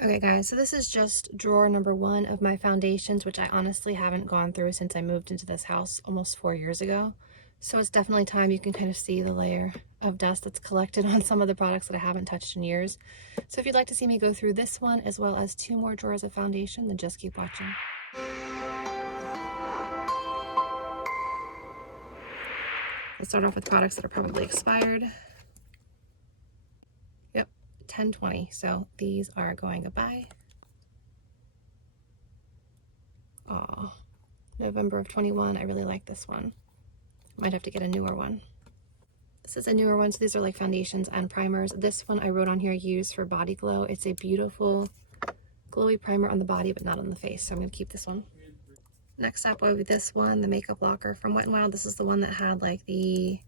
Okay guys, so this is just drawer number 1 of my foundations, which I honestly haven't gone through since I moved into this house almost 4 years ago. So it's definitely time. You can kind of see the layer of dust that's collected on some of the products that I haven't touched in years. So if you'd like to see me go through this one as well as 2 more drawers of foundation, then just keep watching. Let's start off with products that are probably expired. Yep, 10/20. So these are going goodbye. Aw, November of 21. I really like this one. Might have to get a newer one. This is a newer one, so these are like foundations and primers. This one I wrote on here, use for body glow. It's a beautiful glowy primer on the body, but not on the face, so I'm going to keep this one. Next up will be this one, the Makeup Blocker from Wet n Wild. This is the one that had like the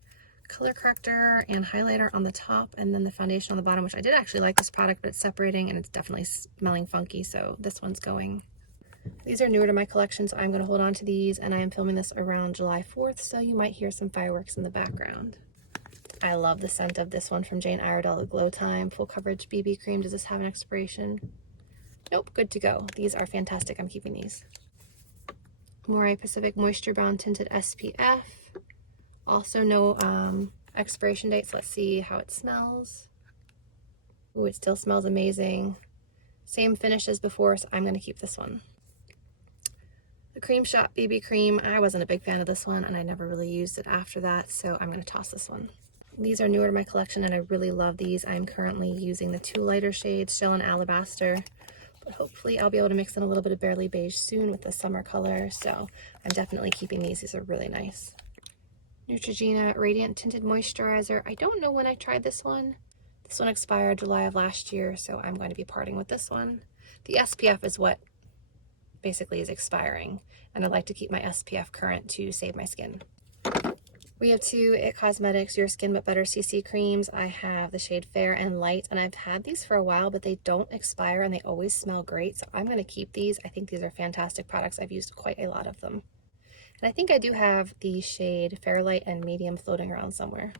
color corrector and highlighter on the top and then the foundation on the bottom, which I did actually like this product, but it's separating and it's definitely smelling funky, so this one's going. These are newer to my collection, so I'm going to hold on to these, and I am filming this around July 4th, so you might hear some fireworks in the background. I love the scent of this one from Jane Iredella, Glow Time Full Coverage BB Cream. Does this have an expiration? Nope, good to go. These are fantastic. I'm keeping these. Moray Pacific Moisture Bound Tinted SPF. Also no expiration dates. Let's see how it smells. Ooh, it still smells amazing. Same finish as before, so I'm going to keep this one. The Cream Shop BB Cream. I wasn't a big fan of this one, and I never really used it after that, so I'm going to toss this one. These are newer to my collection, and I really love these. I'm currently using the 2 lighter shades, Shell and Alabaster, but hopefully I'll be able to mix in a little bit of Barely Beige soon with the summer color, so I'm definitely keeping these. These are really nice. Neutrogena Radiant Tinted Moisturizer. I don't know when I tried this one. This one expired July of last year, so I'm going to be parting with this one. The SPF is what basically is expiring, and I like to keep my SPF current to save my skin. We have 2 IT Cosmetics Your Skin But Better CC creams. I have the shade Fair and Light, and I've had these for a while, but they don't expire and they always smell great, so I'm going to keep these. I think these are fantastic products. I've used quite a lot of them. And I think I do have the shade Fair Light and Medium floating around somewhere.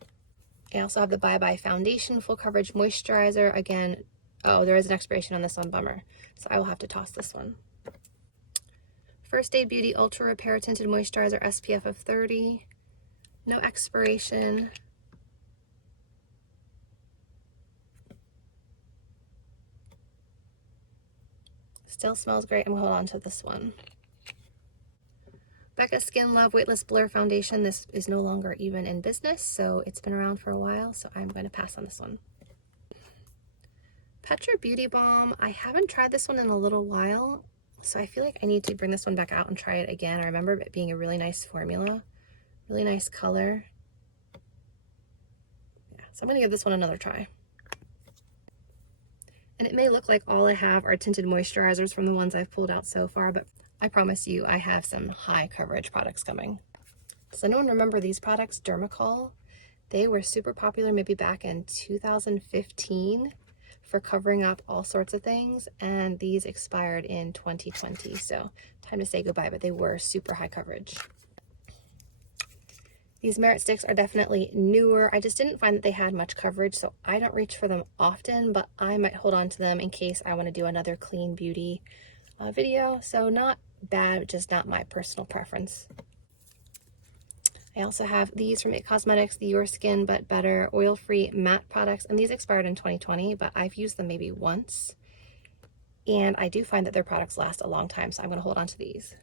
I also have the Bye Bye Foundation Full Coverage Moisturizer. Again, oh, there is an expiration on this one, bummer. So I will have to toss this one. First Aid Beauty Ultra Repair Tinted Moisturizer SPF of 30. No expiration. Still smells great. I'm going to hold on to this one. Becca Skin Love Weightless Blur Foundation. This is no longer even in business, so it's been around for a while, so I'm going to pass on this one. Petra Beauty Balm. I haven't tried this one in a little while, so I feel like I need to bring this one back out and try it again. I remember it being a really nice formula, really nice color. Yeah, so I'm going to give this one another try. And it may look like all I have are tinted moisturizers from the ones I've pulled out so far, but I promise you I have some high coverage products coming. Does anyone remember these products? Dermacol. They were super popular maybe back in 2015 for covering up all sorts of things, and these expired in 2020, so time to say goodbye, but they were super high coverage. These Merit Sticks are definitely newer. I just didn't find that they had much coverage, so I don't reach for them often, but I might hold on to them in case I want to do another clean beauty video. So not bad, just not my personal preference. I also have these from IT Cosmetics, the Your Skin But Better oil-free matte products, and these expired in 2020, but I've used them maybe once, and I do find that their products last a long time, so I'm going to hold on to these.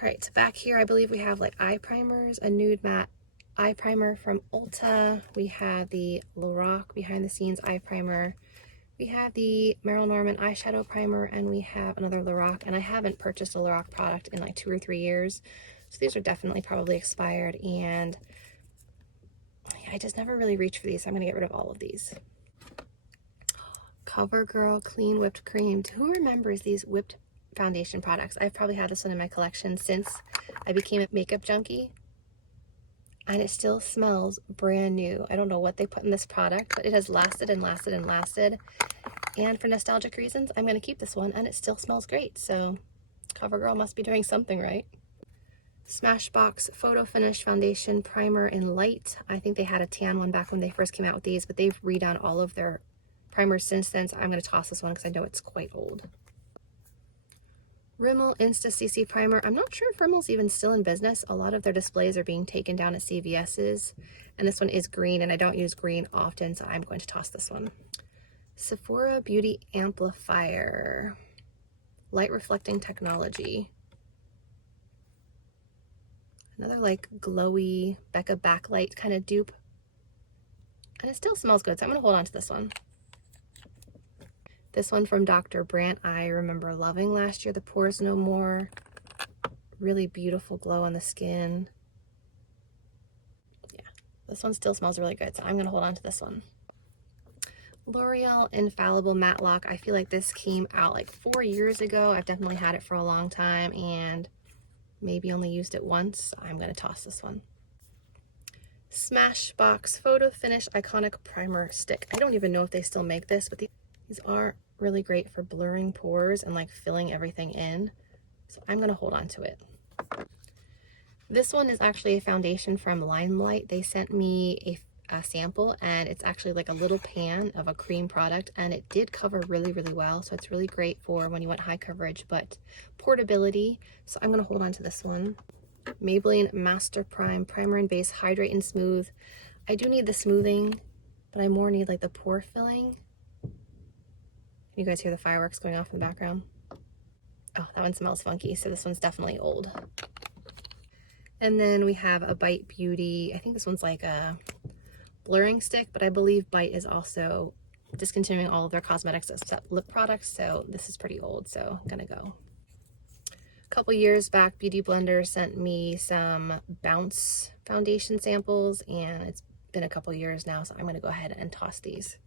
All right, so back here I believe we have like eye primers, a nude matte eye primer from Ulta. We have the Lorac Behind the Scenes eye primer. We have the Meryl Norman eyeshadow primer, and we have another Lorac, and I haven't purchased a Lorac product in like 2 or 3 years. So these are definitely probably expired, and I just never really reach for these, so I'm going to get rid of all of these. CoverGirl Clean Whipped Cream. Who remembers these whipped foundation products? I've probably had this one in my collection since I became a makeup junkie, and it still smells brand new. I don't know what they put in this product, but it has lasted and lasted and lasted. And for nostalgic reasons, I'm going to keep this one, and it still smells great. So CoverGirl must be doing something right. Smashbox Photo Finish Foundation Primer in Light. I think they had a tan one back when they first came out with these, but they've redone all of their primers since then, so I'm going to toss this one because I know it's quite old. Rimmel Insta CC Primer. I'm not sure if Rimmel's even still in business. A lot of their displays are being taken down at CVS's, and this one is green, and I don't use green often, so I'm going to toss this one. Sephora Beauty Amplifier. Light Reflecting Technology. Another like glowy Becca backlight kind of dupe. And it still smells good, so I'm going to hold on to this one. This one from Dr. Brandt, I remember loving last year. The Pores No More. Really beautiful glow on the skin. Yeah, this one still smells really good, so I'm going to hold on to this one. L'Oreal Infallible Matte Lock. I feel like this came out like 4 years ago. I've definitely had it for a long time and maybe only used it once. So I'm going to toss this one. Smashbox Photo Finish Iconic Primer Stick. I don't even know if they still make this, but these are really great for blurring pores and like filling everything in. So I'm going to hold on to it. This one is actually a foundation from Limelight. They sent me a sample, and it's actually like a little pan of a cream product, and it did cover really, really well. So it's really great for when you want high coverage, but portability. So I'm going to hold on to this one. Maybelline Master Prime Primer and Base Hydrate and Smooth. I do need the smoothing, but I more need like the pore filling. Can you guys hear the fireworks going off in the background? Oh, that one smells funky, so this one's definitely old. And then we have a Bite Beauty. I think this one's like a blurring stick, but I believe Bite is also discontinuing all of their cosmetics except lip products, so this is pretty old, so I'm gonna go. A couple years back, Beauty Blender sent me some Bounce foundation samples, and it's been a couple years now, so I'm gonna go ahead and toss these.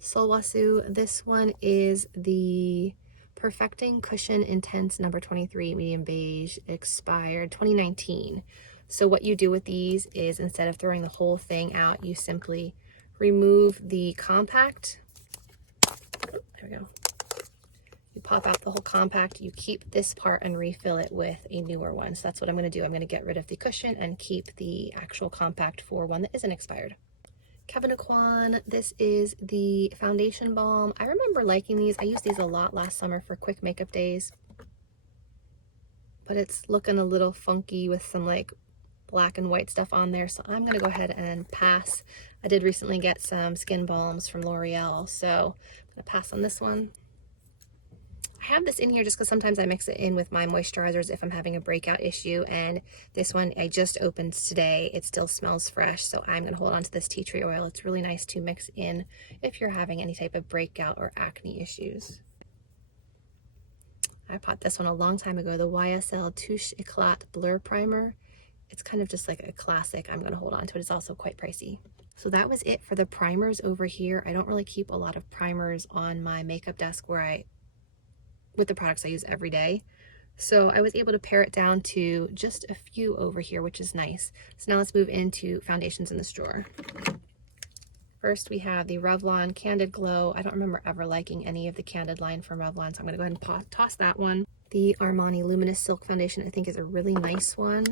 Solwasu, this one is the Perfecting Cushion Intense number 23 medium beige, expired 2019. So what you do with these is instead of throwing the whole thing out, you simply remove the compact. There we go. You pop out the whole compact, you keep this part and refill it with a newer one. So that's what I'm going to do. I'm going to get rid of the cushion and keep the actual compact for one that isn't expired. Kevyn Aucoin, this is the foundation balm. I remember liking these. I used these a lot last summer for quick makeup days, but it's looking a little funky with some like black and white stuff on there, so I'm gonna go ahead and pass. I did recently get some skin balms from L'Oreal, so I'm gonna pass on this one. I have this in here just because sometimes I mix it in with my moisturizers if I'm having a breakout issue, and this one I just opened today. It still smells fresh, so I'm going to hold on to this tea tree oil. It's really nice to mix in if you're having any type of breakout or acne issues. I bought this one a long time ago, the YSL Touche Eclat Blur Primer. It's kind of just like a classic. I'm going to hold on to it. It's also quite pricey. So that was it for the primers over here. I don't really keep a lot of primers on my makeup desk with the products I use every day. So I was able to pare it down to just a few over here, which is nice. So now let's move into foundations in this drawer. First, we have the Revlon Candid Glow. I don't remember ever liking any of the Candid line from Revlon, so I'm going to go ahead and toss that one. The Armani Luminous Silk Foundation I think is a really nice one.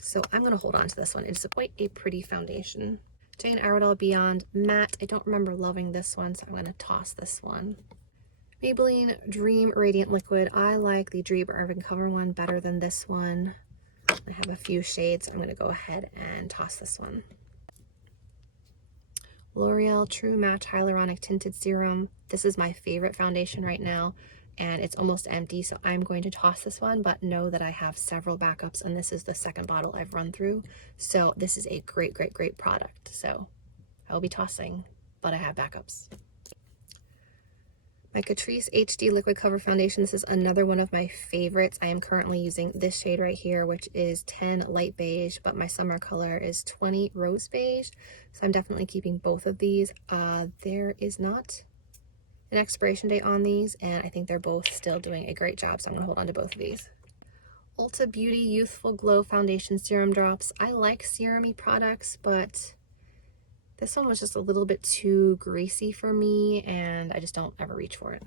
So I'm going to hold on to this one. It's quite a pretty foundation. Jane Iredale Beyond Matte. I don't remember loving this one, so I'm going to toss this one. Maybelline Dream Radiant Liquid. I like the Dream Urban Cover one better than this one. I have a few shades, so I'm going to go ahead and toss this one. L'Oreal True Match Hyaluronic Tinted Serum. This is my favorite foundation right now, and it's almost empty, so I'm going to toss this one, but know that I have several backups, and this is the second bottle I've run through. So this is a great, great, great product. So I will be tossing, but I have backups. My Catrice HD Liquid Cover Foundation. This is another one of my favorites. I am currently using this shade right here, which is 10 Light Beige, but my summer color is 20 Rose Beige. So I'm definitely keeping both of these. There is not an expiration date on these, and I think they're both still doing a great job, so I'm going to hold on to both of these. Ulta Beauty Youthful Glow Foundation Serum Drops. I like serum-y products, but this one was just a little bit too greasy for me, and I just don't ever reach for it.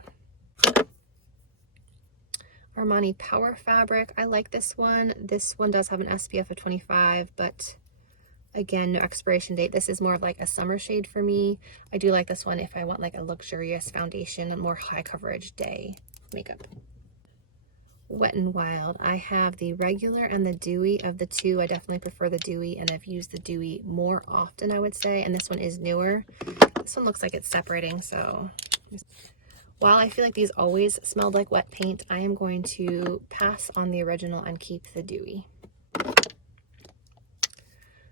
Armani Power Fabric. I like this one. This one does have an SPF of 25, but Again, no expiration date. This is more of like a summer shade for me. I do like this one if I want like a luxurious foundation and more high coverage day makeup. Wet n Wild. I have the regular and the dewy. Of the two, I definitely prefer the dewy, and I've used the dewy more often, I would say, and this one is newer. This one looks like it's separating, so while I feel like these always smelled like wet paint, I am going to pass on the original and keep the dewy.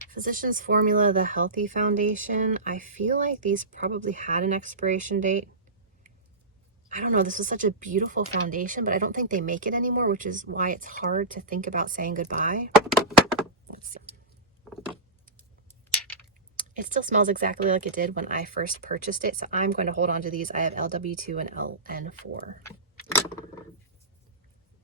Physicians Formula, the Healthy Foundation. I feel like these probably had an expiration date. I don't know, this was such a beautiful foundation, but I don't think they make it anymore, which is why it's hard to think about saying goodbye. Let's see. It still smells exactly like it did when I first purchased it, so I'm going to hold on to these. I have LW2 and LN4.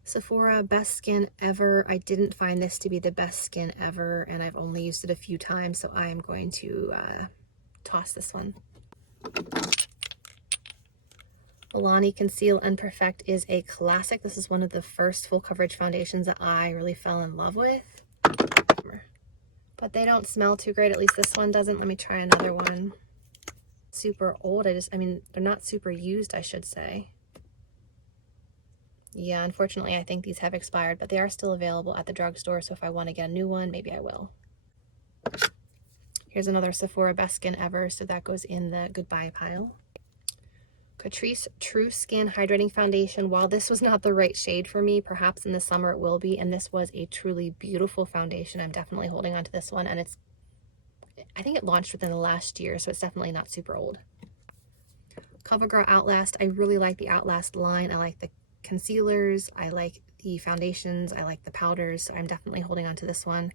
Sephora, Best Skin Ever. I didn't find this to be the best skin ever, and I've only used it a few times, so I am going to toss this one. Milani Conceal and Perfect is a classic. This is one of the first full coverage foundations that I really fell in love with. But they don't smell too great, at least this one doesn't. Let me try another one. Super old. I mean, they're not super used, I should say. Yeah, unfortunately, I think these have expired, but they are still available at the drugstore, so if I want to get a new one, maybe I will. Here's another Sephora Best Skin Ever, so that goes in the goodbye pile. Catrice True Skin Hydrating Foundation. While this was not the right shade for me, perhaps in the summer it will be, and this was a truly beautiful foundation. I'm definitely holding on to this one, and I think it launched within the last year, so it's definitely not super old. Covergirl Outlast. I really like the Outlast line. I like the concealers, I like the foundations, I like the powders, so I'm definitely holding on to this one.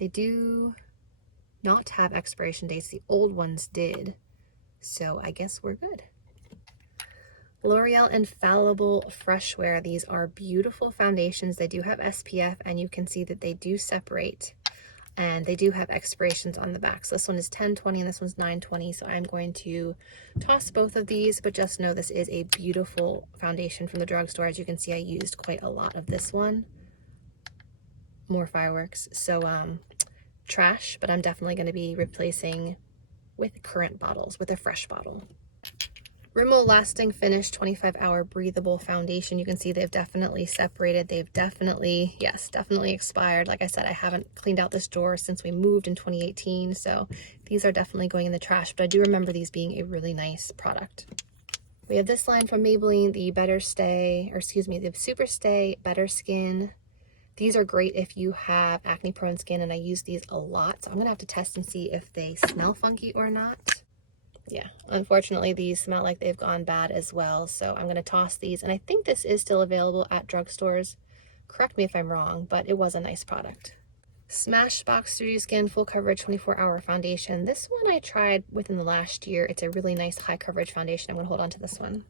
They do not have expiration dates. The old ones did, so I guess we're good. L'Oreal Infallible Freshware. These are beautiful foundations. They do have SPF, and you can see that they do separate, and they do have expirations on the back. So this one is 10/20 and this one's 9/20. So I'm going to toss both of these, but just know this is a beautiful foundation from the drugstore. As you can see, I used quite a lot of this one. More fireworks. So trash, but I'm definitely going to be replacing with current bottles with a fresh bottle. Rimmel Lasting Finish 25-Hour Breathable Foundation. You can see they've definitely separated. They've definitely, yes, definitely expired. Like I said, I haven't cleaned out this drawer since we moved in 2018, so these are definitely going in the trash, but I do remember these being a really nice product. We have this line from Maybelline, the the Superstay Better Skin. These are great if you have acne-prone skin, and I use these a lot, so I'm going to have to test and see if they smell funky or not. Yeah, unfortunately, these smell like they've gone bad as well, so I'm going to toss these, and I think this is still available at drugstores. Correct me if I'm wrong, but it was a nice product. Smashbox Studio Skin Full Coverage 24-Hour Foundation. This one I tried within the last year. It's a really nice high coverage foundation. I'm going to hold on to this one.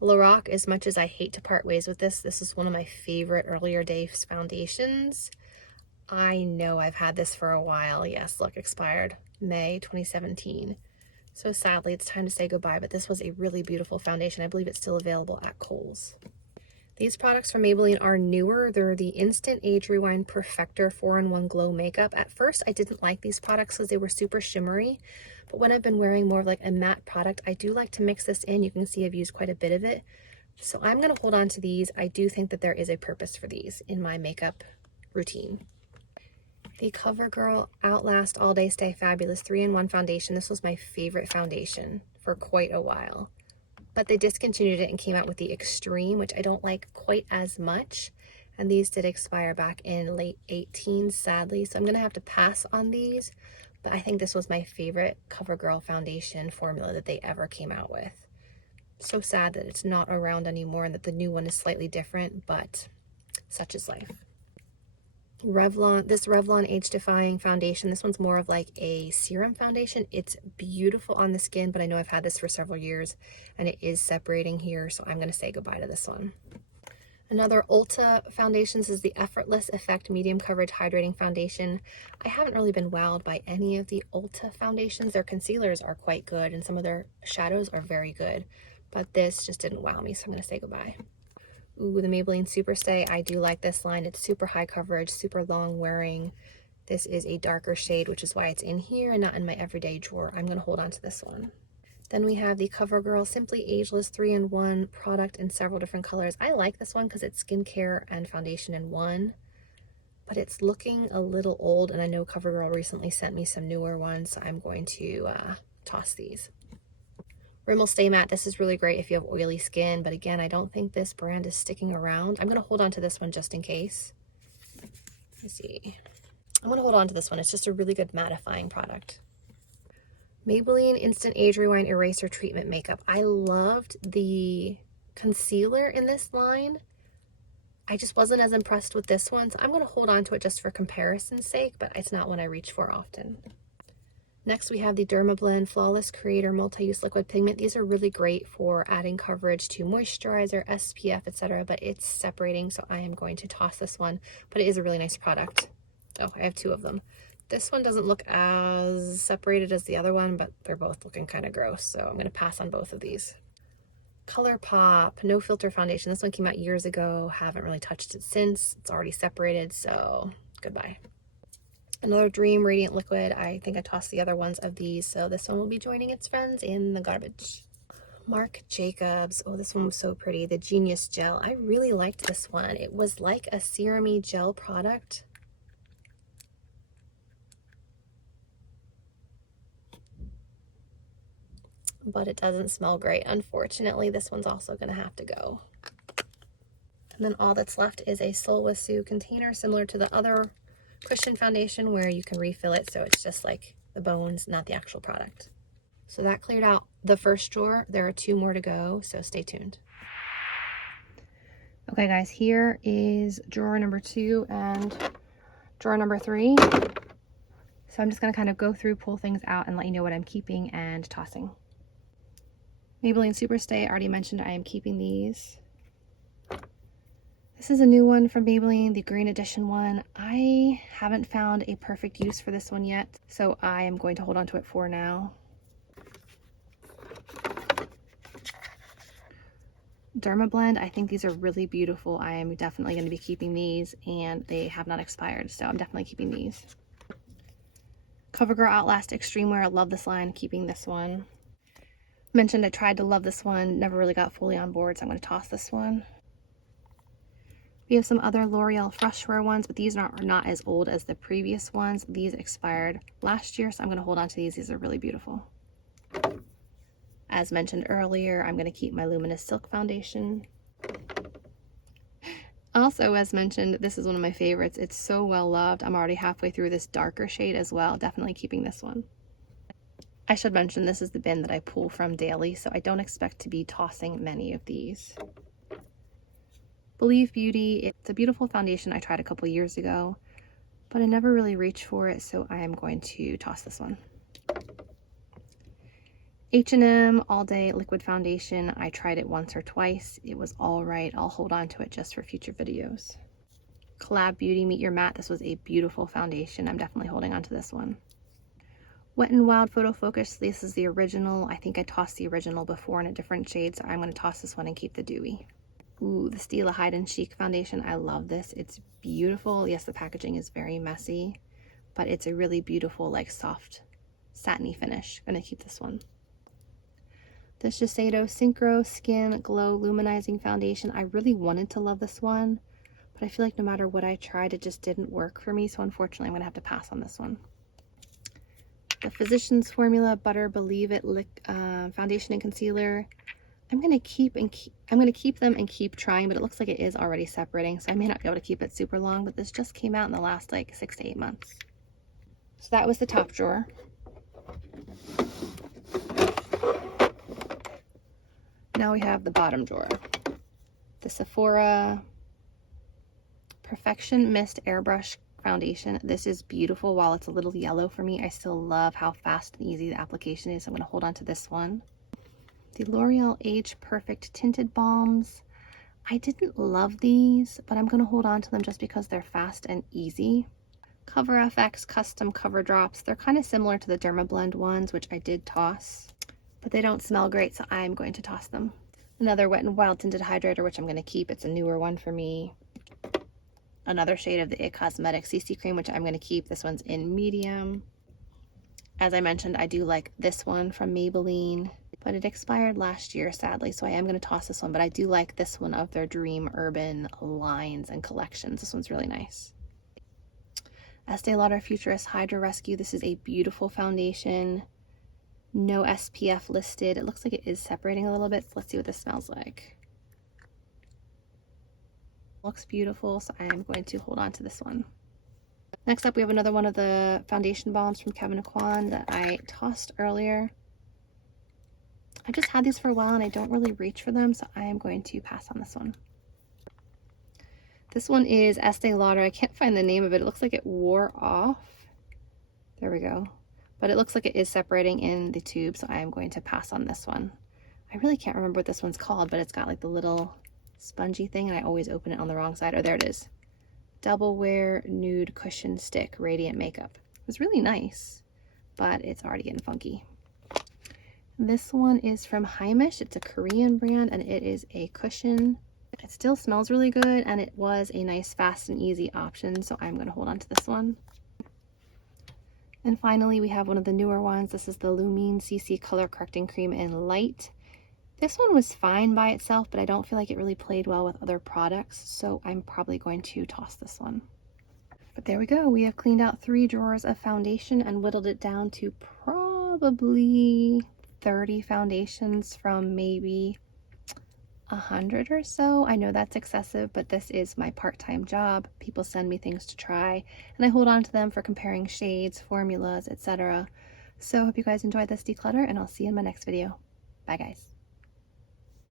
Lorac, as much as I hate to part ways with this is one of my favorite earlier days foundations. I know I've had this for a while. Yes, look, expired May 2017. So sadly, it's time to say goodbye, but this was a really beautiful foundation. I believe it's still available at Kohl's. These products from Maybelline are newer. They're the Instant Age Rewind Perfector 4-in-1 Glow Makeup. At first, I didn't like these products because they were super shimmery, but when I've been wearing more of like a matte product, I do like to mix this in. You can see I've used quite a bit of it. So I'm going to hold on to these. I do think that there is a purpose for these in my makeup routine. The Covergirl Outlast All Day Stay Fabulous 3-in-1 Foundation. This was my favorite foundation for quite a while, but they discontinued it and came out with the Extreme, which I don't like quite as much, and these did expire back in late 18, sadly, so I'm going to have to pass on these, but I think this was my favorite Covergirl foundation formula that they ever came out with. So sad that it's not around anymore and that the new one is slightly different, but such is life. Revlon, this Revlon Age Defying Foundation. This one's more of like a serum foundation. It's beautiful on the skin, but I know I've had this for several years and it is separating here, so I'm going to say goodbye to this one. Another Ulta foundation. This is the Effortless Effect Medium Coverage Hydrating Foundation. I haven't really been wowed by any of the Ulta foundations. Their concealers are quite good and some of their shadows are very good, but this just didn't wow me, so I'm going to say goodbye. Ooh, the Maybelline Superstay. I do like this line. It's super high coverage, super long wearing. This is a darker shade, which is why it's in here and not in my everyday drawer. I'm going to hold on to this one. Then we have the CoverGirl Simply Ageless 3-in-1 product in several different colors. I like this one because it's skincare and foundation in one, but it's looking a little old, and I know CoverGirl recently sent me some newer ones, so I'm going to toss these. Rimmel Stay Matte, this is really great if you have oily skin, but again, I don't think this brand is sticking around. I'm going to hold on to this one just in case. Let's see. I'm going to hold on to this one. It's just a really good mattifying product. Maybelline Instant Age Rewind Eraser Treatment Makeup. I loved the concealer in this line. I just wasn't as impressed with this one, so I'm going to hold on to it just for comparison's sake, but it's not one I reach for often. Next, we have the Dermablend Flawless Creator Multi-Use Liquid Pigment. These are really great for adding coverage to moisturizer, SPF, etc., but it's separating, so I am going to toss this one, but it is a really nice product. Oh, I have two of them. This one doesn't look as separated as the other one, but they're both looking kind of gross, so I'm going to pass on both of these. ColourPop No Filter Foundation. This one came out years ago. Haven't really touched it since. It's already separated, so goodbye. Another Dream Radiant Liquid. I think I tossed the other ones of these, so this one will be joining its friends in the garbage. Marc Jacobs. Oh, this one was so pretty. The Genius Gel. I really liked this one. It was like a serum-y gel product. But it doesn't smell great. Unfortunately, this one's also going to have to go. And then all that's left is a Sol Wasu container, similar to the other Christian foundation, where you can refill it, so it's just like the bones, not the actual product. So that cleared out the first drawer. There are two more to go, so stay tuned. Okay guys, here is drawer number 2 and drawer number 3. So I'm just going to kind of go through, pull things out, and let you know what I'm keeping and tossing. Maybelline Superstay, I already mentioned I am keeping these. This is a new one from Maybelline, the green edition one. I haven't found a perfect use for this one yet, so I am going to hold on to it for now. Dermablend, I think these are really beautiful. I am definitely going to be keeping these, and they have not expired, so I'm definitely keeping these. Covergirl Outlast Extreme Wear, I love this line, keeping this one. Mentioned I tried to love this one, never really got fully on board, so I'm going to toss this one. We have some other L'Oreal Freshware ones, but these are not as old as the previous ones. These expired last year, so I'm going to hold on to these. These are really beautiful. As mentioned earlier, I'm going to keep my Luminous Silk Foundation. Also, as mentioned, this is one of my favorites. It's so well loved. I'm already halfway through this darker shade as well. Definitely keeping this one. I should mention this is the bin that I pull from daily, so I don't expect to be tossing many of these. Believe Beauty, it's a beautiful foundation I tried a couple years ago, but I never really reached for it, so I am going to toss this one. H&M All Day Liquid Foundation, I tried it once or twice. It was all right. I'll hold on to it just for future videos. Collab Beauty Meet Your Matte, this was a beautiful foundation. I'm definitely holding on to this one. Wet n Wild Photo Focus, this is the original. I think I tossed the original before in a different shade, so I'm going to toss this one and keep the dewy. Ooh, the Stila Hide and Chic Foundation, I love this. It's beautiful. Yes, the packaging is very messy, but it's a really beautiful, like soft, satiny finish. I'm going to keep this one. The Shiseido Synchro Skin Glow Luminizing Foundation, I really wanted to love this one, but I feel like no matter what I tried, it just didn't work for me, so unfortunately I'm going to have to pass on this one. The Physicians Formula Butter Believe It Foundation and Concealer. I'm gonna keep them and keep trying, but it looks like it is already separating, so I may not be able to keep it super long, but this just came out in the last like 6 to 8 months. So that was the top drawer. Now we have the bottom drawer. The Sephora Perfection Mist Airbrush Foundation. This is beautiful. While it's a little yellow for me, I still love how fast and easy the application is. I'm going to hold on to this one. The L'Oreal Age Perfect Tinted Balms. I didn't love these, but I'm going to hold on to them just because they're fast and easy. Cover FX Custom Cover Drops. They're kind of similar to the Dermablend ones, which I did toss, but they don't smell great, so I'm going to toss them. Another Wet n Wild Tinted Hydrator, which I'm going to keep. It's a newer one for me. another shade of the It Cosmetics CC Cream, which I'm going to keep. This one's in medium. As I mentioned, I do like this one from Maybelline, but it expired last year, sadly, so I am going to toss this one, but I do like this one of their Dream Urban lines and collections. This one's really nice. Estee Lauder Futurist Hydra Rescue. This is a beautiful foundation. No SPF listed. It looks like it is separating a little bit, so let's see what this smells like. Looks beautiful, so I am going to hold on to this one. Next up, we have another one of the foundation balms from Kevyn Aucoin that I tossed earlier. I just had these for a while and I don't really reach for them, so I am going to pass on this one. This one is Estee Lauder. I can't find the name of it. It looks like it wore off. There we go. But it looks like it is separating in the tube, so I am going to pass on this one. I really can't remember what this one's called, but it's got like the little spongy thing, and I always open it on the wrong side. Oh, there it is. Double Wear Nude Cushion Stick Radiant Makeup. It was really nice, but it's already getting funky. This one is from Heimish. It's a Korean brand, and it is a cushion. It still smells really good, and it was a nice, fast, and easy option, so I'm going to hold on to this one. And finally, we have one of the newer ones. This is the Lumine CC Color Correcting Cream in Light. This one was fine by itself, but I don't feel like it really played well with other products, so I'm probably going to toss this one. But there we go. We have cleaned out 3 drawers of foundation and whittled it down to probably 30 foundations from maybe 100 or so. I know that's excessive, but this is my part-time job. People send me things to try, and I hold on to them for comparing shades, formulas, etc. So I hope you guys enjoyed this declutter, and I'll see you in my next video. Bye, guys.